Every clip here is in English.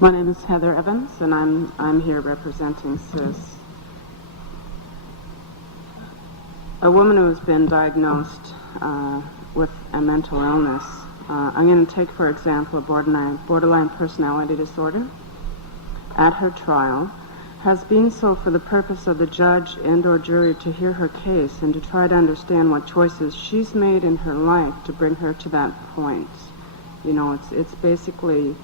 My name is Heather Evans, and I'm here representing SIS. A woman who has been diagnosed with a mental illness. I'm going to take, for example, a borderline personality disorder. At her trial, has been so for the purpose of the judge and or jury to hear her case and to try to understand what choices she's made in her life to bring her to that point. You know, it's basically,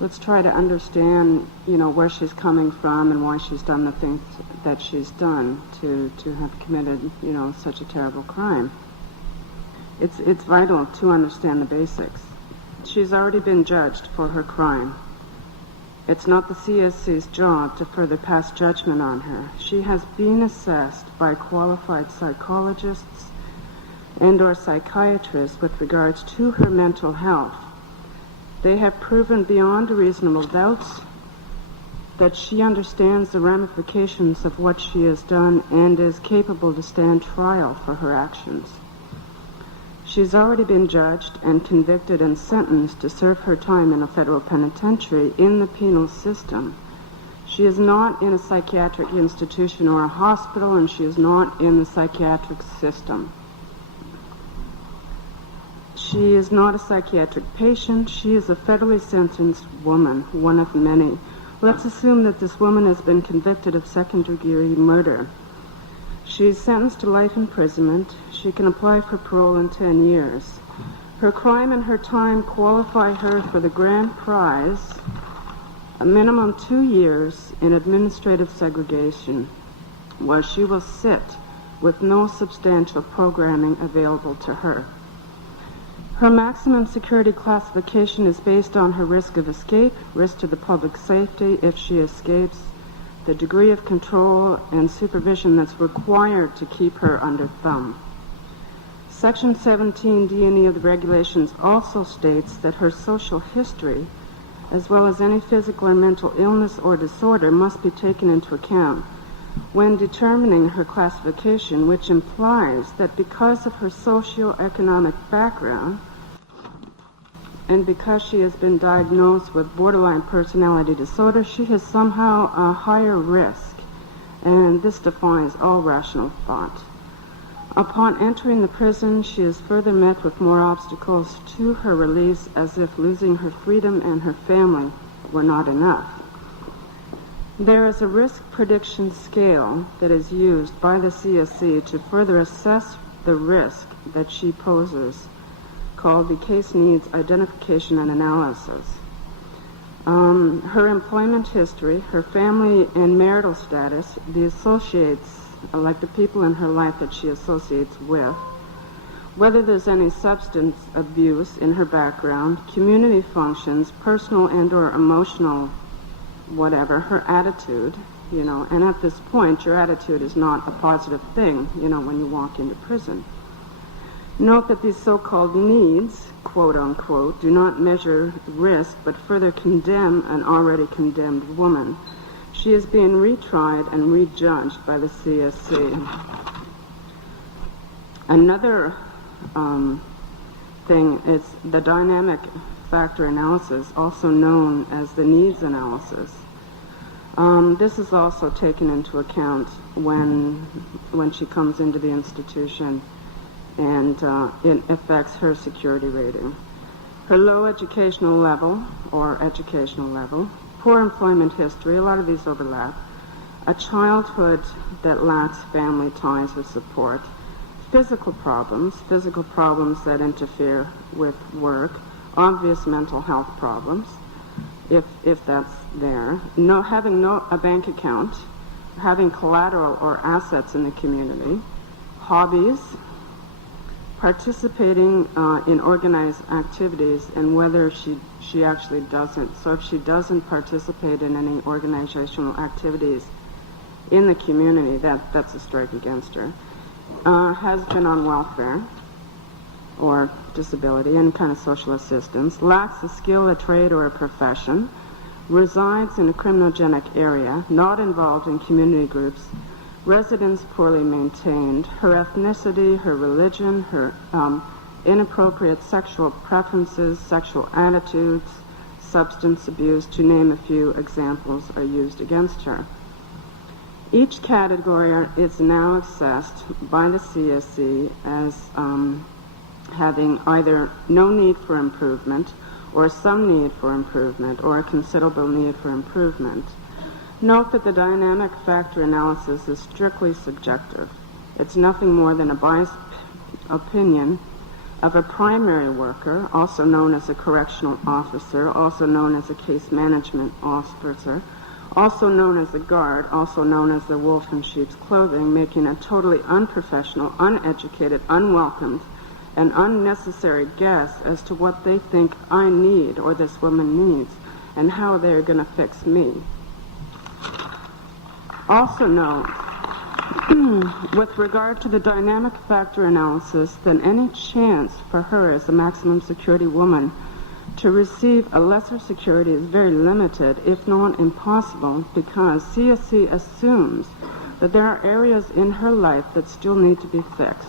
let's try to understand, where she's coming from and why she's done the things that she's done to have committed, such a terrible crime. It's vital to understand the basics. She's already been judged for her crime. It's not the CHRC's job to further pass judgment on her. She has been assessed by qualified psychologists and or psychiatrists with regards to her mental health. They have proven beyond a reasonable doubt that she understands the ramifications of what she has done and is capable to stand trial for her actions. She's already been judged and convicted and sentenced to serve her time in a federal penitentiary in the penal system. She is not in a psychiatric institution or a hospital, and she is not in the psychiatric system. She is not a psychiatric patient. She is a federally sentenced woman, one of many. Let's assume that this woman has been convicted of second-degree murder. She is sentenced to life imprisonment. She can apply for parole in 10 years. Her crime and her time qualify her for the grand prize, a minimum 2 years in administrative segregation, where she will sit with no substantial programming available to her. Her maximum security classification is based on her risk of escape, risk to the public safety if she escapes, the degree of control and supervision that's required to keep her under thumb. Section 17 D&E of the regulations also states that her social history, as well as any physical or mental illness or disorder, must be taken into account when determining her classification, which implies that because of her socio-economic background and because she has been diagnosed with borderline personality disorder, she has somehow a higher risk, and this defies all rational thought. Upon entering the prison, she is further met with more obstacles to her release, as if losing her freedom and her family were not enough. There is a risk prediction scale that is used by the CSC to further assess the risk that she poses, called the Case Needs Identification and Analysis. Her employment history, her family and marital status, the associates, like the people in her life that she associates with, whether there's any substance abuse in her background, community functions, personal and or emotional, whatever, her attitude, and at this point your attitude is not a positive thing, when you walk into prison. Note that these so-called needs, quote-unquote, do not measure risk but further condemn an already condemned woman. She is being retried and rejudged by the CSC. Another thing is the dynamic factor analysis, also known as the needs analysis. This is also taken into account when she comes into the institution, and it affects her security rating. Her low educational level, poor employment history, a lot of these overlap, a childhood that lacks family ties or support, physical problems that interfere with work, obvious mental health problems, if that's there, having a bank account, having collateral or assets in the community, hobbies, participating in organized activities, and whether she actually doesn't. So if she doesn't participate in any organizational activities in the community, that's a strike against her. Has been on welfare or disability, any kind of social assistance, lacks a skill, a trade, or a profession, resides in a criminogenic area, not involved in community groups, residence poorly maintained, her ethnicity, her religion, her inappropriate sexual preferences, sexual attitudes, substance abuse, to name a few examples, are used against her. Each category is now assessed by the CSC as having either no need for improvement, or some need for improvement, or a considerable need for improvement. Note that the dynamic factor analysis is strictly subjective. It's nothing more than a biased opinion of a primary worker, also known as a correctional officer, also known as a case management officer, also known as a guard, also known as the wolf in sheep's clothing, making a totally unprofessional, uneducated, unwelcomed, and unnecessary guess as to what they think I need or this woman needs and how they're going to fix me. Also note, with regard to the dynamic factor analysis, that any chance for her as a maximum security woman to receive a lesser security is very limited, if not impossible, because CSC assumes that there are areas in her life that still need to be fixed.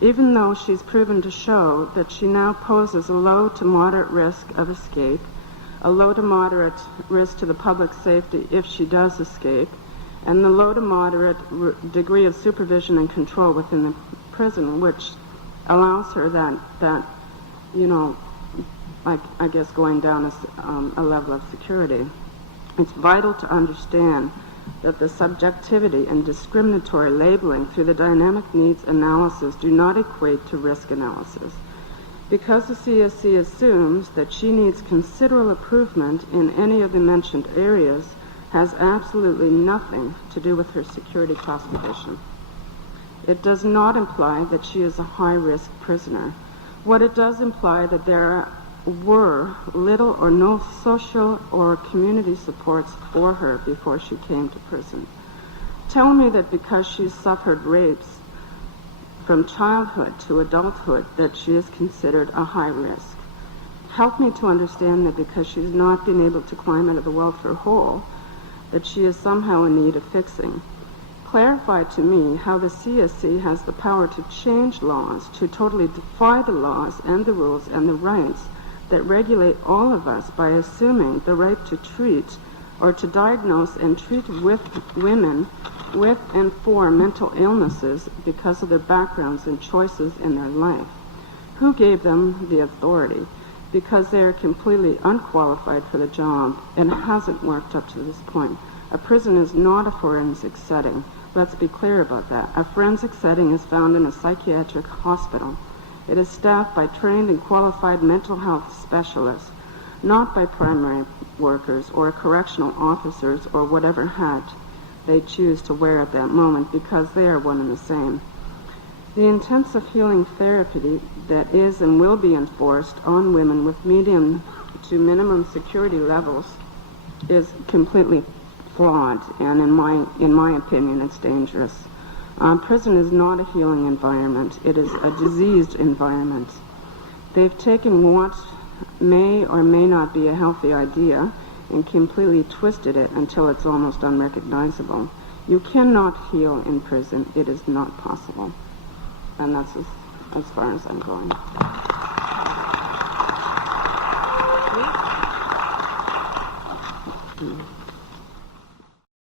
Even though she's proven to show that she now poses a low to moderate risk of escape, a low to moderate risk to the public safety if she does escape, and the low to moderate degree of supervision and control within the prison, which allows her that you know, I guess going down a level of security. It's vital to understand that the subjectivity and discriminatory labeling through the dynamic needs analysis do not equate to risk analysis. Because the CSC assumes that she needs considerable improvement in any of the mentioned areas, has absolutely nothing to do with her security classification. It does not imply that she is a high-risk prisoner. What it does imply that there were little or no social or community supports for her before she came to prison. Tell me that because she's suffered rapes from childhood to adulthood that she is considered a high risk. Help me to understand that because she's not been able to climb out of the welfare hole, that she is somehow in need of fixing. Clarify to me how the CSC has the power to change laws, to totally defy the laws and the rules and the rights that regulate all of us by assuming the right to treat or to diagnose and treat with women with and for mental illnesses because of their backgrounds and choices in their life. Who gave them the authority? Because they are completely unqualified for the job and hasn't worked up to this point. A prison is not a forensic setting. Let's be clear about that. A forensic setting is found in a psychiatric hospital. It is staffed by trained and qualified mental health specialists, not by primary workers or correctional officers or whatever hat they choose to wear at that moment, because they are one and the same. The intensive healing therapy that is and will be enforced on women with medium to minimum security levels is completely flawed, and in my opinion, it's dangerous. Prison is not a healing environment. It is a diseased environment. They've taken what may or may not be a healthy idea and completely twisted it until it's almost unrecognizable. You cannot heal in prison. It is not possible. And that's as far as I'm going.